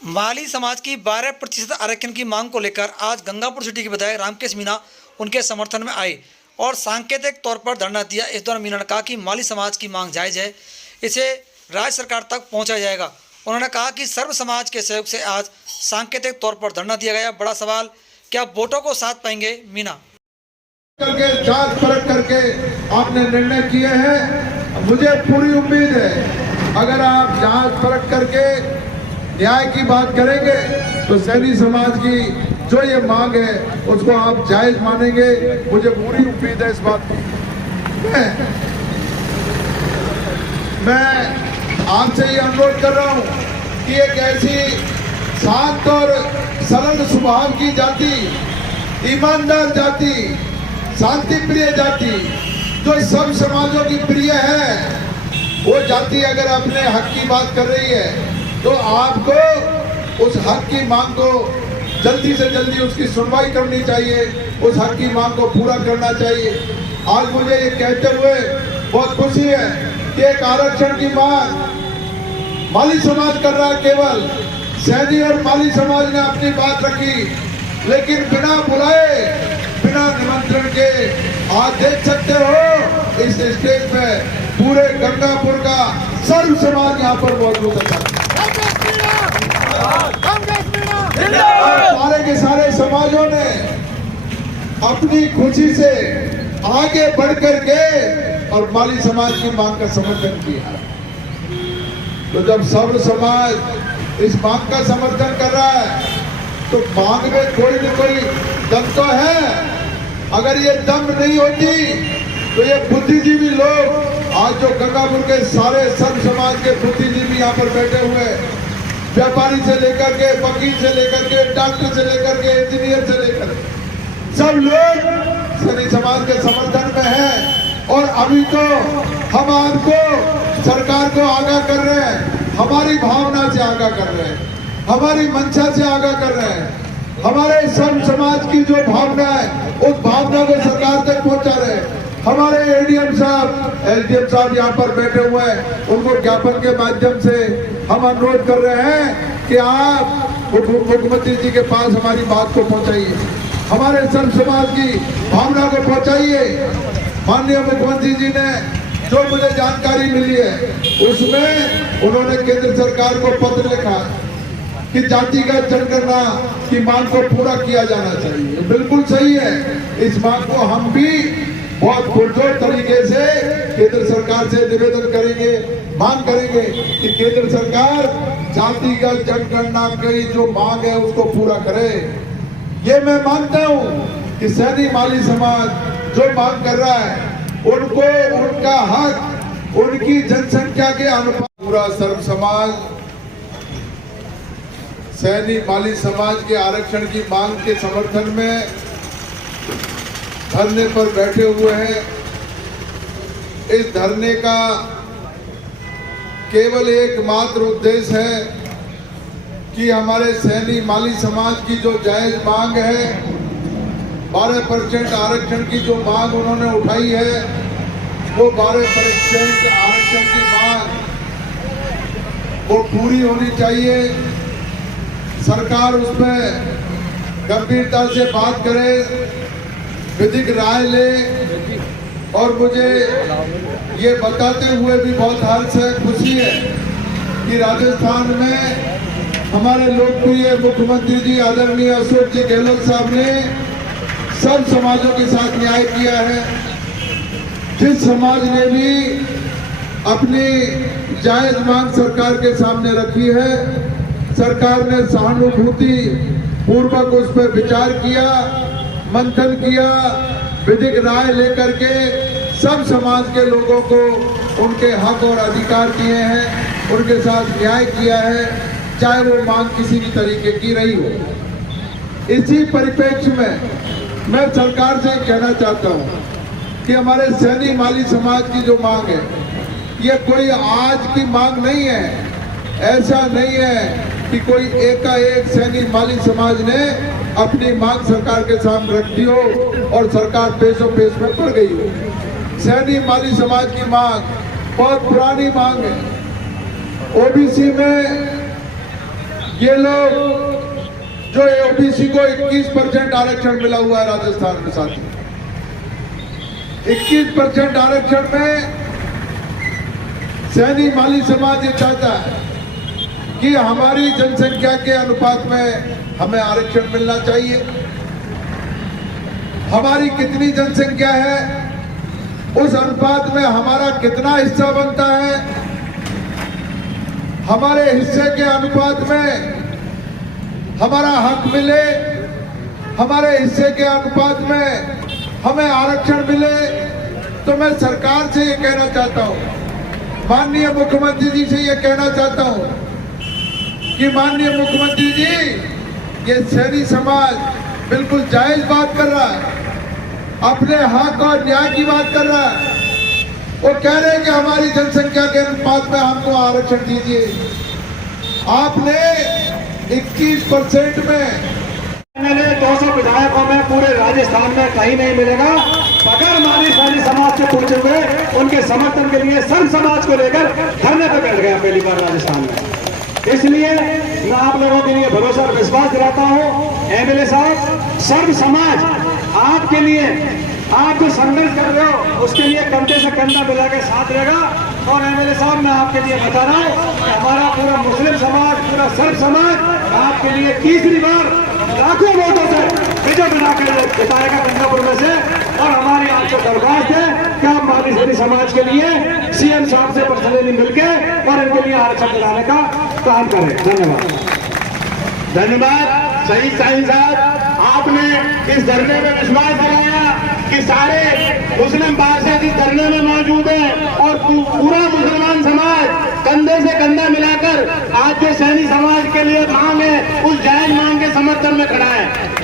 माली समाज की 12% आरक्षण की मांग को लेकर आज गंगापुर सिटी के विधायक रामकेश मीणा उनके समर्थन में आए और सांकेतिक तौर पर धरना दिया। इस दौरान मीणा ने कहा कि माली समाज की मांग जायज़ है, इसे राज्य सरकार तक पहुंचाया जाएगा। उन्होंने कहा कि सर्व समाज के सहयोग से आज सांकेतिक तौर पर धरना दिया गया। बड़ा सवाल, क्या वोटों को साथ पाएंगे मीणा? करके जांच परख करके आपने निर्णय किए हैं। मुझे पूरी उम्मीद है अगर आप जांच परख करके न्याय की बात करेंगे तो सैनी समाज की जो ये मांग है उसको आप जायज मानेंगे। मुझे पूरी उम्मीद है इस बात की। मैं आपसे ये अनुरोध कर रहा हूँ कि एक ऐसी शांत और सरल स्वभाव की जाति, ईमानदार जाति, शांति प्रिय जाति जो सब समाजों की प्रिय है, वो जाति अगर अपने हक की बात कर रही है तो आपको उस हक की मांग को जल्दी से जल्दी उसकी सुनवाई करनी चाहिए, उस हक की मांग को पूरा करना चाहिए। आज मुझे ये कहते हुए बहुत खुशी है कि एक आरक्षण की मांग माली समाज कर रहा है। केवल सैनी और माली समाज ने अपनी बात रखी, लेकिन बिना बुलाए, बिना निमंत्रण के आज देख सकते हो इस स्टेज पे पूरे गंगापुर का सर्व समाज यहाँ पर मौजूद है। सारे के सारे समाजों ने अपनी खुशी से आगे बढ़ करके और माली समाज की मांग का समर्थन किया। तो जब सर्व समाज इस मांग का समर्थन कर रहा है तो मांग में कोई न कोई दम तो है। अगर ये दम नहीं होती तो ये बुद्धिजीवी लोग आज जो गंगापुर के सारे सर्व समाज के बुद्धिजीवी यहाँ पर बैठे हुए, व्यापारी से लेकर के, वकील से लेकर के, डॉक्टर से लेकर के, इंजीनियर से लेकर सब लोग सैनी समाज के समर्थन में हैं। और अभी तो हम आपको सरकार को आगाह कर रहे हैं, हमारी भावना से आगाह कर रहे हैं, हमारी मंशा से आगाह कर रहे हैं। हमारे सब समाज की जो भावना है उस भावना को सरकार तक पहुंचा रहे हैं। हमारे एडीएम साहब, एसडीएम साहब यहाँ पर बैठे हुए हैं, उनको ज्ञापन के माध्यम से हम अनुरोध कर रहे हैं कि आप मुख्यमंत्री जी के पास हमारी बात को पहुंचाइए, हमारे सर्व समाज की भावना को पहुंचाइए। माननीय मुख्यमंत्री जी ने जो मुझे जानकारी मिली है उसमें उन्होंने केंद्र सरकार को पत्र लिखा कि जातिगत जनगणना की मांग को पूरा किया जाना चाहिए। बिल्कुल सही है, इस मांग को हम भी बहुत पुरजोर तरीके से केंद्र सरकार से निवेदन करेंगे, मांग करेंगे कि केंद्र सरकार जातिगत जनगणना की जो मांग है उसको पूरा करे। ये मैं मानता हूँ कि सैनी माली समाज जो मांग कर रहा है उनको उनका हक, उनकी जनसंख्या के अनुपात पूरा सर्व समाज सैनी माली समाज के आरक्षण की मांग के समर्थन में धरने पर बैठे हुए हैं। इस धरने का केवल एकमात्र उद्देश्य है कि हमारे सैनी माली समाज की जो जायज मांग है, 12% आरक्षण की जो मांग उन्होंने उठाई है, वो 12% आरक्षण की मांग वो पूरी होनी चाहिए। सरकार उसमें गंभीरता से बात करे, विधिक राय ले। और मुझे ये बताते हुए भी बहुत हर्ष है, खुशी है कि राजस्थान में हमारे लोकप्रिय मुख्यमंत्री जी आदरणीय अशोक जी गहलोत साहब ने सब समाजों के साथ न्याय किया है। जिस समाज ने भी अपनी जायज मांग सरकार के सामने रखी है, सरकार ने सहानुभूति पूर्वक उस पर विचार किया, मंथन किया, विधिक राय लेकर के सब समाज के लोगों को उनके हक और अधिकार दिए हैं, उनके साथ न्याय किया है, चाहे वो मांग किसी भी तरीके की रही हो। इसी परिप्रेक्ष्य में मैं सरकार से कहना चाहता हूँ कि हमारे सैनी माली समाज की जो मांग है ये कोई आज की मांग नहीं है। ऐसा नहीं है कि कोई एकाएक सैनी माली समाज ने अपनी मांग सरकार के सामने रख दी हो और सरकार पेशो पेश में पड़ गई हो। सैनी माली समाज की मांग बहुत पुरानी मांग है। ओबीसी में ये लोग जो ओबीसी को 21% आरक्षण मिला हुआ है राजस्थान में, साथी 21% आरक्षण में सैनी माली समाज ये चाहता है कि हमारी जनसंख्या के अनुपात में हमें आरक्षण मिलना चाहिए। हमारी कितनी जनसंख्या है उस अनुपात में हमारा कितना हिस्सा बनता है, हमारे हिस्से के अनुपात में हमारा हक मिले, हमारे हिस्से के अनुपात में हमें आरक्षण मिले। तो मैं सरकार से ये कहना चाहता हूं, माननीय मुख्यमंत्री जी से ये कहना चाहता हूं कि माननीय मुख्यमंत्री जी, ये सैनी समाज बिल्कुल जायज बात कर रहा है, अपने हक और न्याय की बात कर रहा है। वो कह रहे हैं कि हमारी जनसंख्या के अनुपात में हमको आरक्षण दीजिए। आपने 21% में मैंने 200 विधायकों में पूरे राजस्थान में कहीं नहीं मिलेगा। बगैर माली सैनी समाज से पूछे हुए उनके समर्थन के लिए सर्व समाज को लेकर धरने पर बैठ गया पहली बार राजस्थान में। इसलिए मैं आप लोगों के लिए भरोसा और विश्वास दिलाता हूँ, एमएलए साहब, सर्व समाज आपके लिए, आप जो संघर्ष कर रहे हो उसके लिए कंधे से कंधा मिला के साथ रहेगा। और एमएलए साहब, मैं आपके लिए बता रहा हूँ कि हमारा पूरा मुस्लिम समाज, पूरा सर्व समाज आपके लिए तीसरी बार लाखों वोटों से विजय बना कर जिताएगा गंगापुर में से। और हमारी आपसे दरख्वास्त है कि आप माली सैनी समाज के लिए सीएम साहब से पर्सनली मिलके और इनके लिए आरक्षण दिलाने का काम करें। धन्यवाद। धन्यवाद। शहीद साहिल साहब, आपने इस धरने में विश्वास दिलाया कि सारे मुस्लिम पार्षद इस धरने में मौजूद हैं और पूरा मुसलमान समाज कंधे से कंधा मिलाकर आज जो सैनी समाज के लिए मांग है उस जायज मांग के समर्थन में खड़ा है।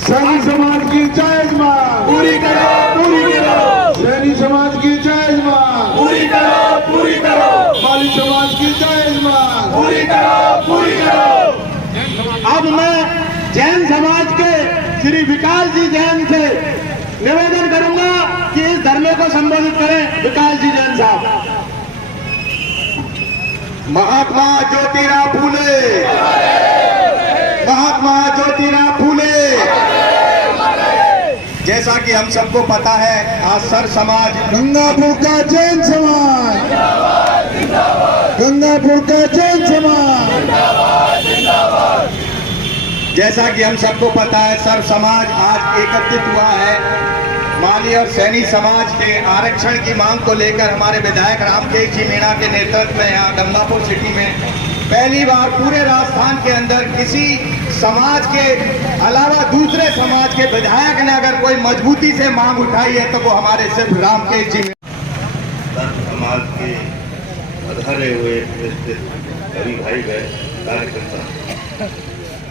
सैनी समाज की जायज मांग पूरी करो, पूरी करो, सैनी समाज की जायज मांग पूरी करो, पूरी करो, माली समाज की जायज मांग पूरी करो, पूरी करो। अब मैं जैन समाज के श्री विकास जी जैन से निवेदन करूंगा कि इस धरने को संबोधित करें। विकास जी जैन साहब। महात्मा ज्योतिराव फूले, महात्मा ज्योतिराव फूले। जैसा कि हम सबको पता है, आज सर समाज गंगापुर का जैन समाज, गंगापुर का जैन समाज, जैसा कि हम सबको पता है, सर्व समाज आज एकत्रित हुआ है माली और सैनी समाज के आरक्षण की मांग को लेकर। हमारे विधायक रामकेश जी मीणा के नेतृत्व में यहाँ गंगापुर सिटी में पहली बार पूरे राजस्थान के अंदर किसी समाज के अलावा दूसरे समाज के विधायक ने अगर कोई मजबूती से मांग उठाई है तो वो हमारे सिर्फ रामकेश जी समाज के अधरे हुए सभी भाई बहन कार्यकर्ता,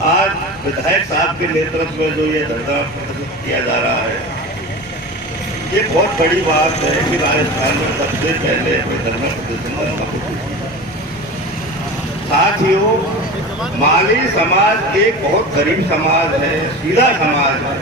आज विधायक साहब के नेतृत्व में जो ये धरना प्रदर्शित किया जा रहा है, ये बहुत बड़ी बात है कि राजस्थान में सबसे पहले धरना प्रदर्शन। साथियों, माली समाज एक बहुत गरीब समाज है, सीधा समाज है।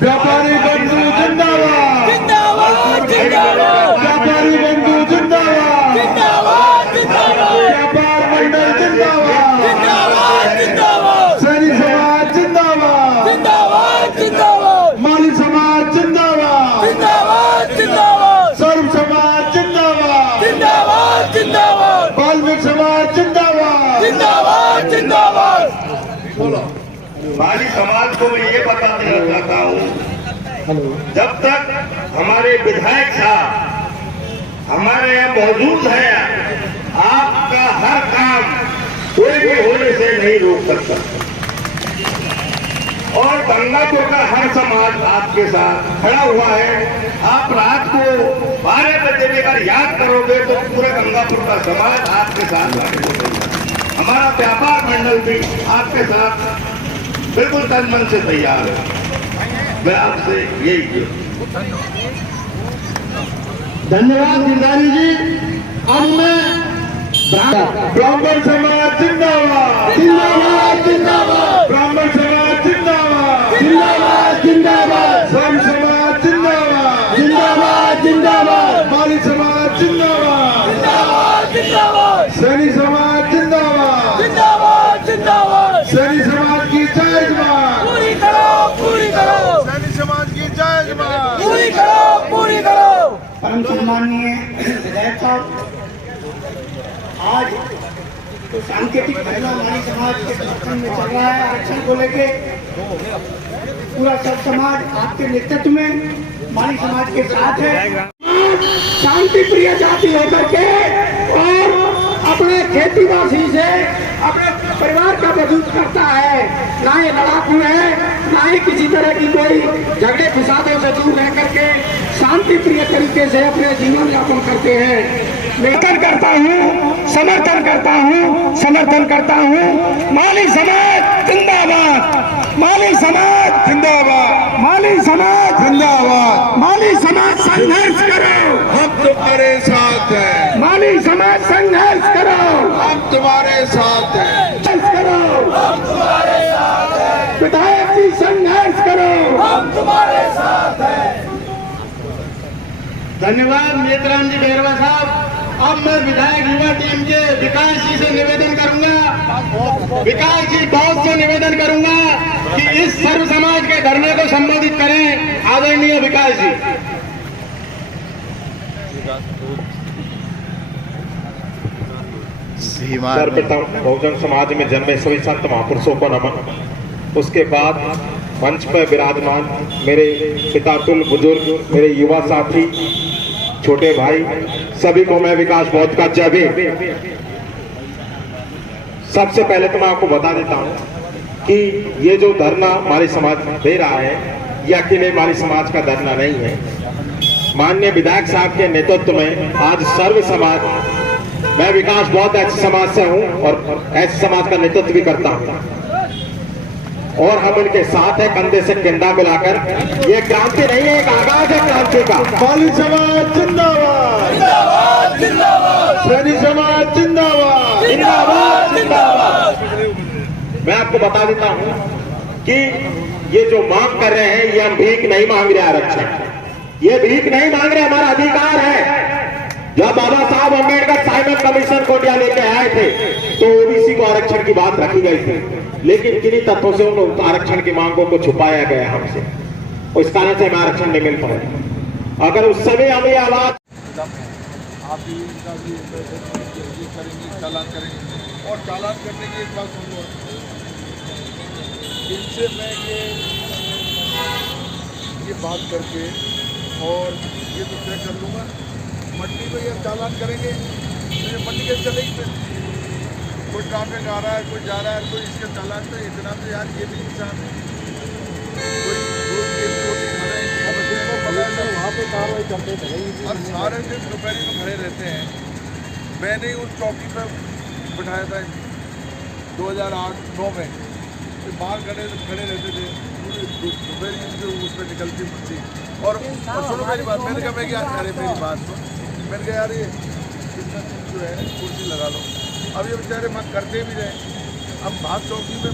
व्यापारी बंधु जिंदाबाद, जिंदाबाद, जिंदाबाद, व्यापारी बंधु जिंदाबाद, जिंदाबाद, जिंदाबाद, व्यापार मंडल जिंदाबाद, जिंदाबाद, जिंदाबाद, सैनी समाज जिंदाबाद, जिंदाबाद, जिंदाबाद, माली समाज जिंदाबाद, जिंदाबाद, जिंदाबाद, सर्व समाज जिंदाबाद, जिंदाबाद, जिंदाबाद, वाल्मीकि समाज जिंदाबाद, जिंदाबाद, जिंदाबाद। माली समाज को मैं ये बता देना चाहता हूँ, जब तक हमारे विधायक साहब हमारे यहाँ मौजूद है, आपका हर काम कोई भी होने से नहीं रोक सकता। और गंगापुर का हर समाज आपके साथ खड़ा हुआ है। आप रात को 12 बजे भी अगर याद करोगे तो पूरा गंगापुर का समाज आपके साथ है। हमारा व्यापार मंडल भी आपके साथ बिल्कुल तन मन से तैयार है। मैं आपसे यही धन्यवाद गिरधारी जी। अब मैं ब्राह्मण समाज जिंदाबाद, जिंदाबाद, जिंदाबाद, ब्राह्मण समाज जिंदाबाद, जिंदाबाद, जिंदाबाद, सर्व समाज जिंदाबाद, जिंदाबाद, जिंदाबाद, माली समाज जिंदाबाद, जिंदाबाद, जिंदाबाद, सैनी समाज जिंदाबाद, जिंदाबाद, जिंदाबाद। माननीय विधायक साहब, आज तो सांकेतिक महिला माली समाज के समर्थन में चल रहा है आरक्षण को लेके। पूरा सब समाज आपके नेतृत्व में माली समाज के साथ है। शांति प्रिय जाति होकर के और अपने खेतीबाड़ी से अपने परिवार का वजूद करता है, ना ही लड़ाकू है, ना ही किसी तरह की कोई झगड़े फसादों से दूर रह करके शांति प्रिय तरीके से अपने जीवन यापन करते हैं। समर्थन करता हूँ, समर्थन करता हूँ, समर्थन करता हूँ। माली समाज जिंदाबाद, माली समाज जिंदाबाद, माली समाज जिंदाबाद, माली समाज संघर्ष करो, हम तुम्हारे साथ हैं, माली समाज संघर्ष करो, हम तुम्हारे साथ हैं, संघर्ष करो, हम तुम्हारे साथ हैं। विधायक जी संघर्ष करो, हम तुम्हारे साथ हैं। धन्यवाद नेत्राम जी बेरवा साहब। अब मैं विधायक युवा टीम के विकास जी से निवेदन करूंगा, विकास जी बहुत से निवेदन करूंगा कि इस सर्व समाज के धरने को संबोधित करें। आदरणीय विकास जी। सर्वप्रथम बहुजन समाज में जन्मे सभी संत महापुरुषों को नमन। उसके बाद मंच पर विराजमान मेरे पितातुल बुजुर्ग, मेरे युवा साथी, छोटे भाई, सभी को मैं विकास बहुत का जय भीम। सबसे पहले तो मैं आपको बता देता हूं कि ये जो धरना हमारे समाज दे रहा है, यह अकेले हमारे समाज का धरना नहीं है। माननीय विधायक साहब के नेतृत्व में आज सर्व समाज, मैं विकास बहुत ऐसे समाज से हूं और ऐसे समाज का नेतृत्व भी करता हूं और हम इनके साथ है, कंधे से कंधा मिलाकर। ये क्रांति नहीं है, एक आगाज है क्रांति का। माली समाज जिंदाबाद, जिंदाबाद, जिंदाबाद, सैनी समाज जिंदाबाद, जिंदाबाद, जिंदाबाद। मैं आपको बता देता हूं कि ये जो मांग कर रहे हैं, ये हम भीख नहीं मांग रहे आरक्षण, ये भीख नहीं मांग रहे, हमारा अधिकार है। जब बाबा साहब अम्बेडकर साइमन कमीशन कोटिया लेके आए थे तो ओबीसी को आरक्षण की बात रखी गई थी, लेकिन किन्हीं तत्वों से उन आरक्षण की मांगों को छुपाया गया हमसे, और इस कारण से हमें आरक्षण नहीं मिल पाया। अगर उस समय हमें आवाज आप भी इनका भी करेंगे, चालान करेंगे। और चालान करने की एक बात सुनो, इनसे मैं ये बात करके और ये तो तय कर लूँगा, मंडी में ये चालान करेंगे तो ये मंडी के चलेगी फिर। कोई ट्रैफिक आ रहा है, कोई जा रहा है, कोई इसके चालान तो इतना तो यार ये भी इंसान है। कोई रोज की रोटी खा रहे हैं, वहाँ पे कार्रवाई करते थे और सारे दिन दोपहर में खड़े रहते हैं। मैंने उस चौकी पर बिठाया था 2008-9 में, तो बाहर खड़े रहते थे पूरी दोपहर उस पर निकलती मुझसे। और सुनो मेरी बात, मैंने कहा मैं क्या, अरे मेरी बात सुन, मैंने कहा यार ये कितना जो है कुर्सी लगा लो। अब ये बेचारे मत करते भी रहे। अब भाग चौकी में